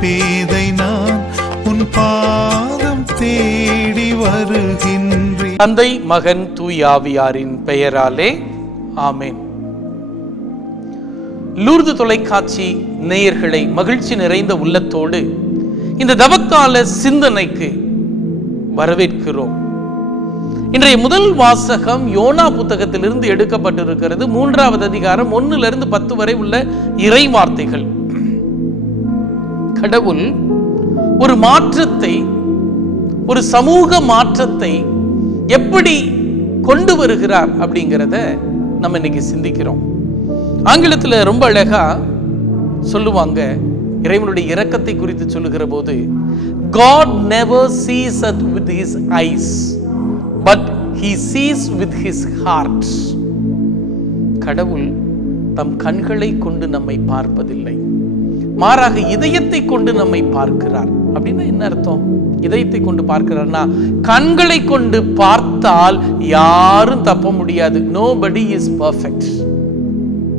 பேதை நான் உன் பாதம் தேடி வருகின்றேன். தந்தை மகன் தூயாவியாரின் பெயராலே ஆமேன். லூர்து தொலைக்காட்சி நேயர்களை மகிழ்ச்சி நிறைந்த உள்ளத்தோடு இந்த தவக்கால சிந்தனைக்கு வரவேற்கிறோம். இன்றைய முதல் வாசகம் யோனா புத்தகத்திலிருந்து எடுக்கப்பட்டிருக்கிறது. மூன்றாவது அதிகாரம் ஒன்னுல இருந்து பத்து வரை உள்ள இறை வார்த்தைகள். கடவுள் ஒரு மாற்றத்தை ஒரு சமூக மாற்றத்தை எப்படி கொண்டு வருகிறார் அப்படிங்கிறத நம்ம இன்னைக்கு சிந்திக்கிறோம். ஆங்கிலத்தில் ரொம்ப அழகா சொல்லுவாங்க இறைவனுடைய இரக்கத்தை குறித்து சொல்லுகிற போது God never sees us with his eyes but he sees with his heart. கடவுள் தம் கண்களை கொண்டு நம்மை பார்ப்பதில்லை. மாறாக இதயத்தை கொண்டு நம்மை பார்க்கிறார். அப்படின்னா என்ன அர்த்தம்? இதயத்தை கொண்டு பார்க்கிறார்னா கண்களை கொண்டு பார்த்தால் யாரும் தப்ப முடியாது. Nobody is perfect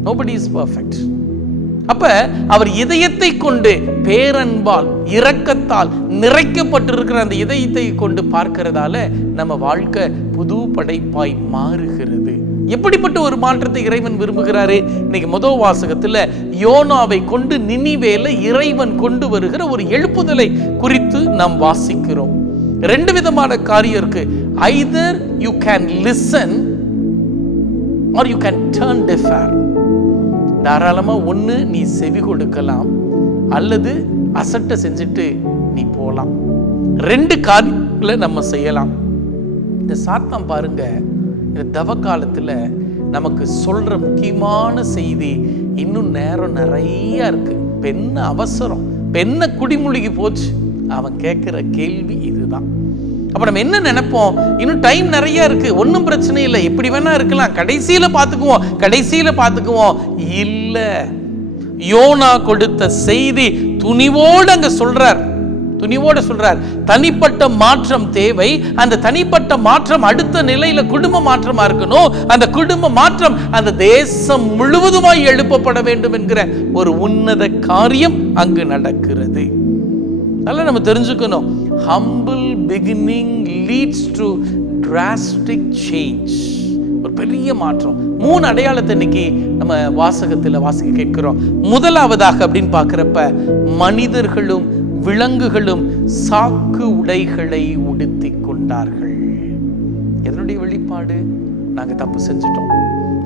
nobody is perfect அப்ப அவர் இதயத்தை கொண்டு பேரன்பால் இரக்கத்தால் நிறைக்கப்பட்டிருக்கிற அந்த இதயத்தை கொண்டு பார்க்கிறதால நம்ம வாழ்க்கை புது படைப்பாய் மாறுகிறது. எப்படிப்பட்ட ஒரு மாற்றத்தை இறைவன் விரும்புகிறாரு? இன்னைக்கு முதல் வாசகத்துல யோனாவை கொண்டு நினிவேல இறைவன் கொண்டு வருகிற ஒரு எழுப்புதலை குறித்து நாம் வாசிக்கிறோம். ரெண்டு விதமான காரியம் இருக்கு. Either you can listen or you can turn differ தாராளமா ஒண்ணு நீ செவி கொடுக்கலாம் அல்லது அசட்டை செஞ்சுட்டு நீ போலாம். ரெண்டு காரியங்களை நம்ம செய்யலாம். இந்த சாத்தான் பாருங்க இந்த தவ காலத்தில் நமக்கு சொல்கிற முக்கியமான செய்தி இன்னும் நேரம் நிறைய இருக்கு. பெண்ண அவசரம் பெண்ணை குடிமூழ்கி போச்சு. அவன் கேட்குற கேள்வி இதுதான். அப்போ நம்ம என்ன நினைப்போம்? இன்னும் டைம் நிறைய இருக்கு. ஒன்றும் பிரச்சனை இல்லை. எப்படி வேணா இருக்கலாம். கடைசியில் பார்த்துக்குவோம். கடைசியில் பார்த்துக்குவோம். இல்லை. யோனா கொடுத்த செய்தி துணிவோடு அங்கே சொல்றார். துணிவோட சொல்றார் தனிப்பட்ட மாற்றம் தேவை. அந்த தனிப்பட்ட மாற்றம் அடுத்த நிலையில குடும்ப மாற்றமா இருக்கணும். அந்த குடும்ப மாற்றம் அந்த தேசம் முழுவதுமாய் எழுப்பப்பட வேண்டும் என்கிற ஒரு உன்னத காரியம் அங்கு நடக்கிறது. அதெல்லாம் நம்ம தெரிஞ்சுக்கணும். Humble beginning leads to drastic change ஒரு பெரிய மாற்றம். மூணு அடையாளத்தை இன்னைக்கு நம்ம வாசகத்தில் வாசிக்க கேட்கிறோம். முதலாவதாக அப்படின்னு பார்க்குறப்ப மனிதர்களும் விலங்குகளும் சாக்கு உடைகளை உடுத்தி கொண்டார்கள். எதனுடைய வெளிப்பாடு? நாங்கள் தப்பு செஞ்சுட்டோம்.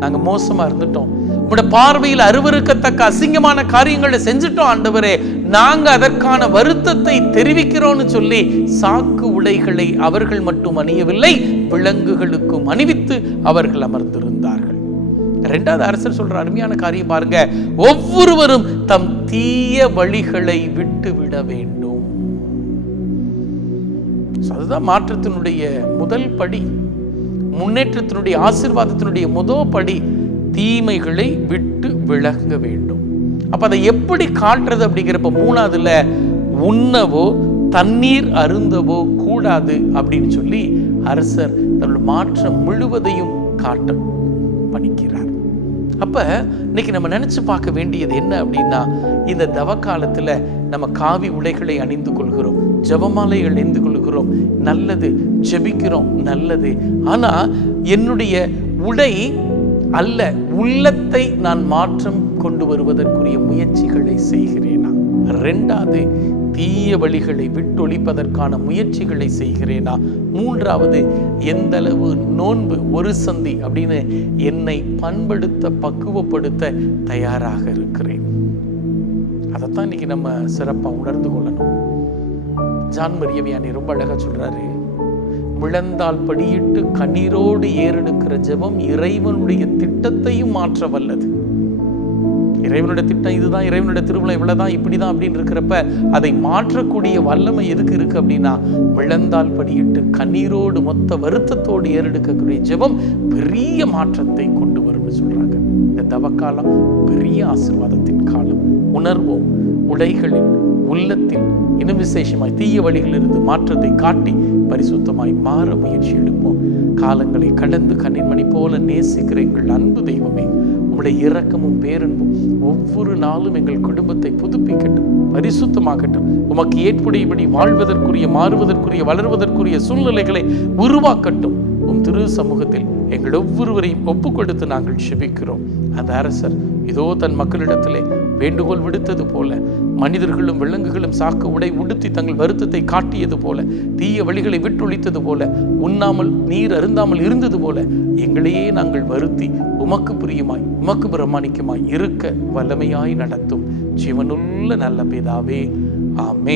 நாங்கள் மோசமாக இருந்துட்டோம். உங்களோட பார்வையில் அருவருக்கத்தக்க அசிங்கமான காரியங்களை செஞ்சுட்டோம் ஆண்டவரே. நாங்கள் அதற்கான வருத்தத்தை தெரிவிக்கிறோம்னு சொல்லி சாக்கு உடைகளை அவர்கள் மட்டும் அணியவில்லை விலங்குகளுக்கும் அணிவித்து அவர்கள் அமர்ந்திருந்தார்கள். ரெண்டாவது அரசர் சொல்ற அருமையான காரியம் பாருங்க. ஒவ்வொருவரும் தம் தீய வழிகளை விட்டு விட வேண்டும் அதுதான் மாற்றத்தினுடைய முதல் படி. முன்னேற்றத்தினுடைய ஆசிர்வாதத்தினுடைய முதல் படி தீமைகளை விட்டு விலக வேண்டும். அப்ப அதை எப்படி காட்டுறது அப்படிங்கிறப்ப மூணாவதுல உண்ணவோ தண்ணீர் அருந்தவோ கூடாது அப்படின்னு சொல்லி அரசர் தன்னுடைய மாற்றம் முழுவதையும் காட்ட பணிக்கிறார். அப்போ இன்னைக்கு நம்ம நினச்சி பார்க்க வேண்டியது என்ன அப்படின்னா இந்த தவ காலத்தில் நம்ம காவி உடைகளை அணிந்து கொள்கிறோம் ஜபமாலை அணிந்து கொள்கிறோம் நல்லது ஜெபிக்கிறோம் நல்லது. ஆனால் என்னுடைய உடை அல்ல உள்ளத்தை நான் மாற்றம் கொண்டு வருவதற்குரிய முயற்சிகளை செய்கிறேனா? ரெண்டாவது தீய வழிகளை விட்டொழிப்பதற்கான முயற்சிகளை செய்கிறேனா? மூன்றாவது எந்தளவு நோன்பு ஒரு சந்தி அப்படின்னு என்னை பண்படுத்த பக்குவப்படுத்த தயாராக இருக்கிறேன். அதைத்தான் இன்னைக்கு நம்ம சிறப்பாக உணர்ந்து கொள்ளணும். ஜான் மரியவியானி ரொம்ப அழகாக சொல்கிறாரு விழந்தால் படியிட்டு கண்ணீரோடு ஏறெடுக்கிற ஜெபம் இறைவனுடைய திட்டத்தையும் மாற்ற வல்லது. இறைவனுடைய திட்டம் இதுதான் இறைவனுடைய திருவிழா இவ்வளவுதான் இப்படிதான் அப்படின்னு இருக்கிறப்ப அதை மாற்றக்கூடிய வல்லமை எதுக்கு இருக்கு அப்படின்னா விழந்தால் படியிட்டு கண்ணீரோடு மொத்த வருத்தத்தோடு ஏறெடுக்கக்கூடிய ஜெபம் பெரிய மாற்றத்தை கொண்டு வரும்னு சொல்றாங்க. இந்த தவக்காலம் பெரிய ஆசிர்வாதத்தின் காலம். உணர்வோம். உடைகளில் உள்ளத்தில் இன்னும் விசேஷமாய் தீய வழிகளிலிருந்து மாற்றத்தை காட்டி பரிசுத்தமாய் மாற முயற்சி எடுப்போம். காலங்களை கடந்து கண்ணின் மணி போல நேசிக்கிற எங்கள் அன்பு தெய்வமே. உம்முடைய இரக்கமும் பேரன்பும் ஒவ்வொரு நாளும் எங்கள் குடும்பத்தை புதுப்பிக்கட்டும் பரிசுத்தமாகட்டும் உமக்கு ஏற்புடையபடி வாழ்வதற்குரிய மாறுவதற்குரிய வளர்வதற்குரிய சூழ்நிலைகளை உருவாக்கட்டும். உம் திரு சமூகத்தில் எங்கள் ஒவ்வொருவரையும் ஒப்பு கொடுத்து நாங்கள் செபிக்கிறோம். அந்த அரசர் இதோ தன் மக்களிடத்திலே வேண்டுகோள் விடுத்தது போல மனிதர்களும் விலங்குகளும் சாக்கு உடை உடுத்தி தங்கள் வருத்தத்தை காட்டியது போல தீய வழிகளை விட்டொழித்தது போல உண்ணாமல் நீர் அருந்தாமல் இருந்தது போல எங்களையே நாங்கள் வருத்தி உமக்கு பிரியமாய் உமக்கு பிரமாணிக்கமாய் இருக்க வல்லமையாய் நடத்தும். ஜீவனுள்ள நல்ல பிதாவே. ஆமே